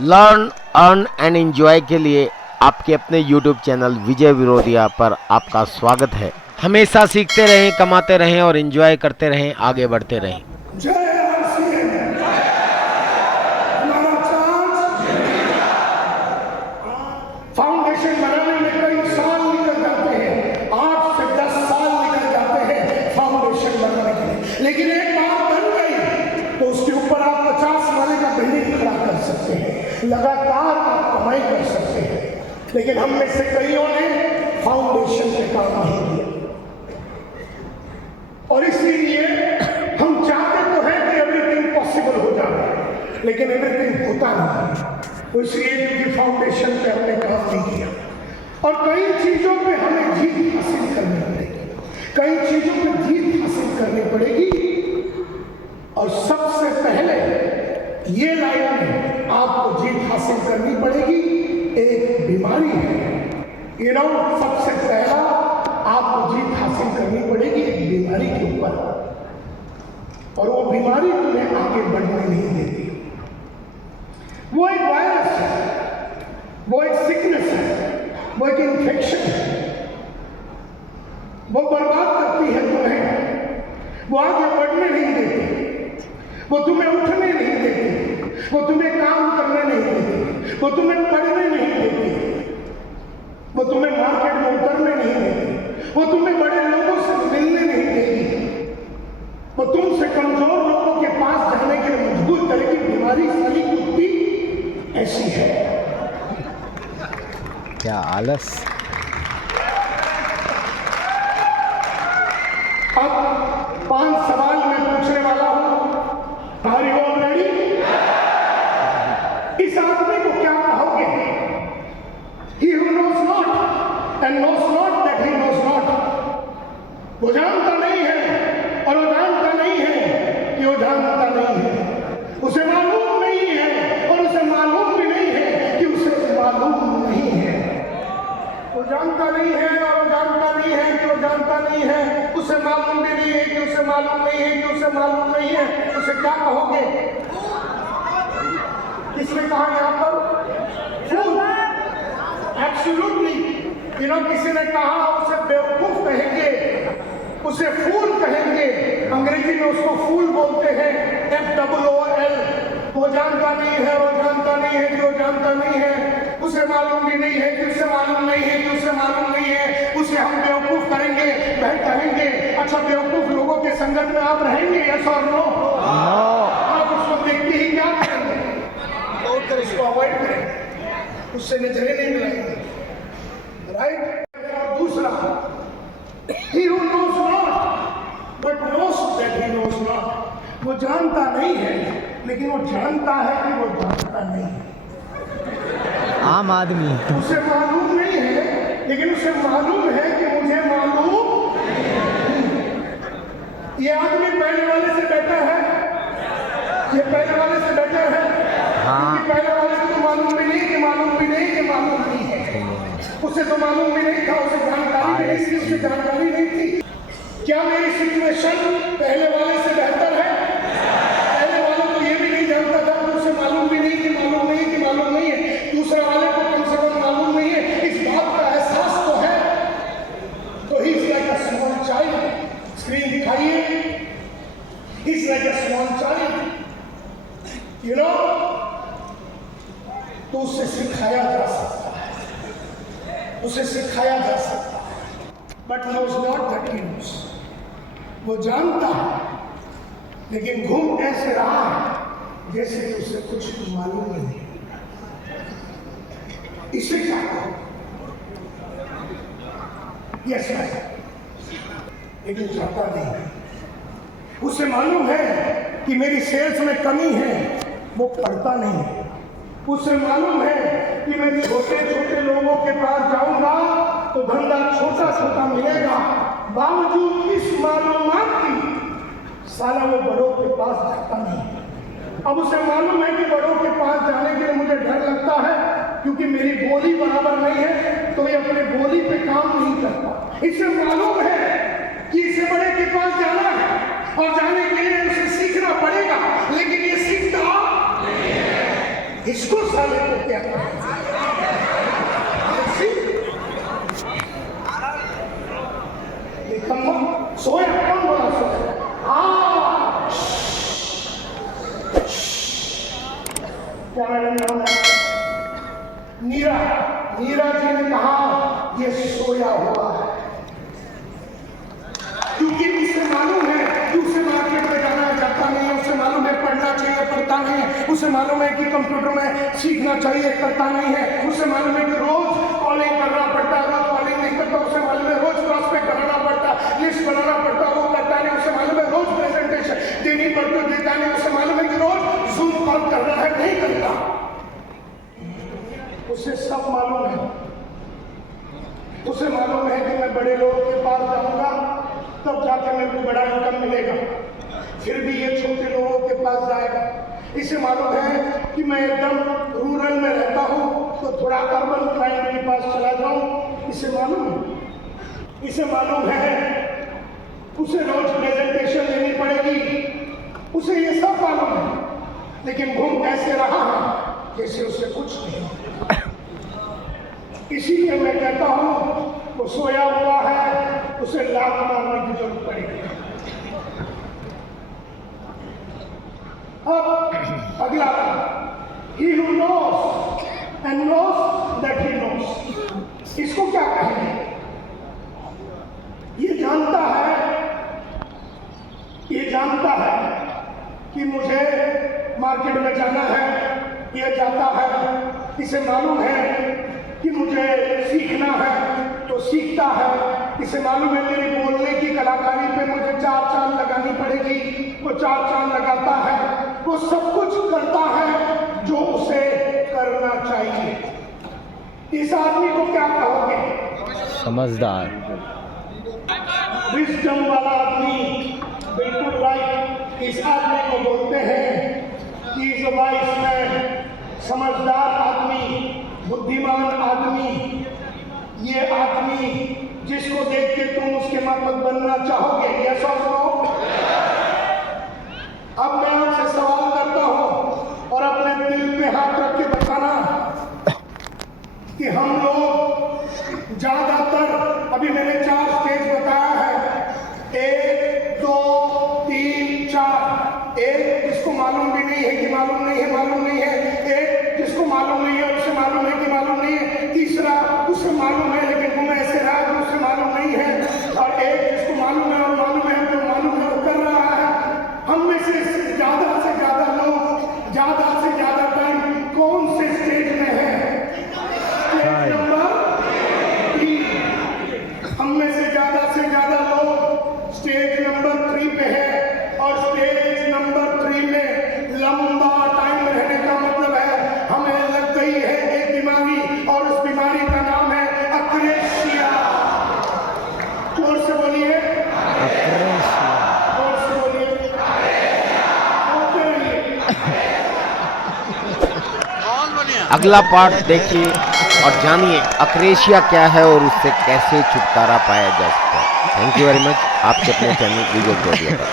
Learn earn and enjoy के लिए आपके अपने YouTube चैनल विजय विरोधिया पर आपका स्वागत है। हमेशा सीखते रहें, कमाते रहें और एंजॉय करते रहें, आगे बढ़ते रहें। फाउंडेशन बनाने में कई साल निकल जाते हैं, 8 से 10 साल निकल जाते हैं फाउंडेशन बनाने के लिए, लेकिन एक बार बन गई तो उसके ऊपर आप 50 वाले का बिल्डिंग खड़ा कर सकते हैं, लगातार आप कमाई कर सकते हैं। लेकिन हम में से कईयों ने फाउंडेशन पे काम नहीं किया और इसीलिए हम चाहते तो हैं कि एवरीथिंग पॉसिबल हो जाए, लेकिन एवरीथिंग होता नहीं। तो इसलिए क्योंकि फाउंडेशन पे हमने काम नहीं किया और कई चीजों पे हमें जीत हासिल करनी पड़ेगी, कई चीजों पे जीत हासिल करनी पड़ेगी। और सबसे पहले ये लाइन में आपको जीत हासिल करनी पड़ेगी, एक बीमारी है। सबसे पहला आपको जीत हासिल करनी पड़ेगी एक बीमारी के ऊपर, और वो बीमारी तुम्हें आगे बढ़ने नहीं देती। वो एक वायरस है, वो एक सिकनेस है, वो एक इन्फेक्शन है, वो बर्बाद करती है तुम्हें, वो आगे बढ़ने नहीं देती, वो तुम्हें उठने नहीं देती, वो तुम्हें काम करने नहीं देती, वो तुम्हें पढ़ने नहीं देती, वो तुम्हें मार्केट में उतरने नहीं देती, वो तुम्हें बड़े लोगों से मिलने नहीं देगी, वो तुमसे कमजोर लोगों के पास जाने के लिए मजबूर करेगी। बीमारी सारी कुत्ती ऐसी है। क्या आलस। अब 5 सवाल मैं पूछने वाला हूं, आर यू ऑल रेडी? इस आदमी को क्या कहोगे? He who knows not and knows not that he knows not। वो जानता नहीं है और वो जानता नहीं है कि वो जानता नहीं है, उसे मालूम नहीं है और उसे मालूम भी नहीं है कि उसे मालूम नहीं है। वो जानता नहीं है और वो जानता नहीं है कि वो जानता नहीं है, उसे मालूम भी नहीं है कि उसे मालूम नहीं है कि उसे मालूम नहीं है। उसे क्या कहोगे? किसने कहा यहाँ पर? फूल। एब्सोल्युटली। किसी ने कहा उसे बेवकूफ कहेंगे, उसे फूल कहेंगे, अंग्रेजी में उसको फूल बोलते हैं, FOOL। वो जानता नहीं है, वो जानता नहीं है कि वो जानता नहीं है, उसे मालूम भी नहीं है कि उसे मालूम नहीं है कि उसे मालूम नहीं है। उसे हम बेवकूफ करेंगे, वह कहेंगे। अच्छा, बेवकूफ लोगों के संगत में आप रहेंगे, यस और नो? आप उसको देखते ही क्या करेंगे? और उसको अवॉइड करेंगे, उससे नजरें नहीं मिलाएंगे, राइट? और दूसरा, he who knows not but knows that he knows not। वो जानता नहीं है लेकिन वो जानता है कि वो जानता नहीं है। आम आदमी उसे मालूम नहीं है लेकिन उसे मालूम है कि मुझे मालूम नहीं। ये आदमी पहले वाले से बेटर है, ये पहले वाले से बेटर है। क्योंकि पहले वाले को तो मालूम भी नहीं कि मालूम भी नहीं कि मालूम नहीं है, उसे तो मालूम भी नहीं था, उसे जानकारी भी नहीं थी, उसे जानकारी नहीं थी। क्या मेरी सिचुएशन पहले वाले से बेहतर है? पहले वाले को ये भी नहीं जानता था, तो उसे मालूम भी नहीं कि मालूम नहीं कि मालूम नहीं है। दूसरा वाले को कम से कम मालूम नहीं है, इस बात का एहसास तो है। तो he is like a small child. Screen दिखाइए। He is like a small child, तो उससे सिखाया जा सकता है, उसे सिखाया जा सकता है। But knows not that he knows. वो जानता है लेकिन घूम ऐसे रहा है जैसे कि उसे कुछ मालूम नहीं। इसे क्या कहो? यस लेकिन चाहता नहीं। उसे मालूम है कि मेरी सेल्स में कमी है, वो पढ़ता नहीं है। उसे मालूम है कि मैं छोटे छोटे लोगों के पास जाऊंगा तो धंधा छोटा छोटा मिलेगा, बावजूद इस मालूमात की साला वो बड़ों के पास जाता नहीं। अब उसे मालूम है कि बड़ों के पास जाने के लिए मुझे डर लगता है क्योंकि मेरी बोली बराबर नहीं है, तो ये अपने बोली पे काम नहीं करता। इसे मालूम है कि इसे बड़े के पास जाना है और जाने के लिए उसे सीखना पड़ेगा, लेकिन ये सीखता नहीं है। इसको साले को क्या निकम्मा सोया? कौन बोला सोया? हाँ, क्या मैडम नाम है? नीरा। नीरा जी ने कहा ये सोया हुआ है, क्योंकि उसे मालूम है कि उसे मार्केट में जाना जाता नहीं है, उसे मालूम है पढ़ना चाहिए पढ़ता नहीं है, उसे मालूम है कि कंप्यूटर में सीखना चाहिए करता नहीं है, उसे मालूम है कि रोज कॉलिंग करना पड़ता है, रोज कॉलिंग नहीं करता, उसे मालूम है रोज प्रॉस्पेक्ट बनाना पड़ता, लिस्ट बनाना पड़ता, वो करता नहीं, उसे मालूम है रोज प्रेजेंटेशन देनी पड़ती है, देता नहीं, उसे मालूम है कि रोज जूम कॉल करना है, नहीं करता, उसे सब मालूम है। उसे मालूम है कि मैं बड़े लोगों के पास जाऊंगा तब जाकर मेरे को बड़ा इनकम मिलेगा, फिर भी ये छोटे लोगों के पास जाएगा। इसे मालूम है कि मैं एकदम रूरल में रहता हूँ तो थोड़ा अर्बन क्लाइंट के पास चला जाऊँ, इसे मालूम है। इसे मालूम है उसे रोज प्रेजेंटेशन देनी पड़ेगी, उसे ये सब मालूम है, लेकिन घूम ऐसे रहा है जैसे उसे कुछ नहीं। इसीलिए मैं कहता हूं वो सोया हुआ है, उसे लात मारने की जरूरत पड़ेगी। अब अगला, he who knows and knows that he knows, इसको क्या कहेंगे? ये जानता है कि मुझे मार्केट में जाना है, ये जाता है, इसे मालूम है कि मुझे सीखना है तो सीखता है, इसे मालूम है मेरी बोलने की कलाकारी पे मुझे 4 चांद लगानी पड़ेगी, वो 4 चांद लगाता है, वो सब कुछ करता है जो उसे करना चाहिए। इस आदमी को क्या कहोगे? समझदार, विजडम वाला आदमी, बिल्कुल राइट। इस आदमी को बोलते हैं कि इज अ वाइज मैन, समझदार आदमी, बुद्धिमान आदमी, ये आदमी जिसको देख के तुम उसके माफक बनना चाहोगे, यस और नो? अब मैं आपसे सवाल करता हूं और अपने दिल पे हाथ रख के बताना कि हम लोग ज्यादातर, अभी मैंने 4 स्टेज बताया है, 1 2 3 4, एक जिसको मालूम भी नहीं है कि मालूम नहीं है, मालूम नहीं है, एक जिसको मालूम नहीं है उसे मालूम है कि मालूम नहीं है, तीसरा उसे मालूम है लेकिन वो ऐसे रहा कि उसे मालूम नहीं है, और एक जिसको मालूम है और मालूम है तो मालूम है वो कर रहा है। हम में से ज्यादा लोग ज्यादा से ज्यादा टाइम कौन से स्टेज में है? Stage number 3। हम में से ज्यादा लोग स्टेज नंबर 3 पे है, और स्टेज नंबर 3 में लंबा टाइम रहने का मतलब है हमें लग गई है एक बीमारी, और उस बीमारी का नाम है अक्रेशिया। जोर से बोलिए, जोर से बोलिए, अगला पार्ट देखिए और जानिए अक्रेशिया क्या है और उससे कैसे छुटकारा पाया जा सकता है। थैंक यू वेरी मच, आपके अपने चैनल विजय विरोधिया पर।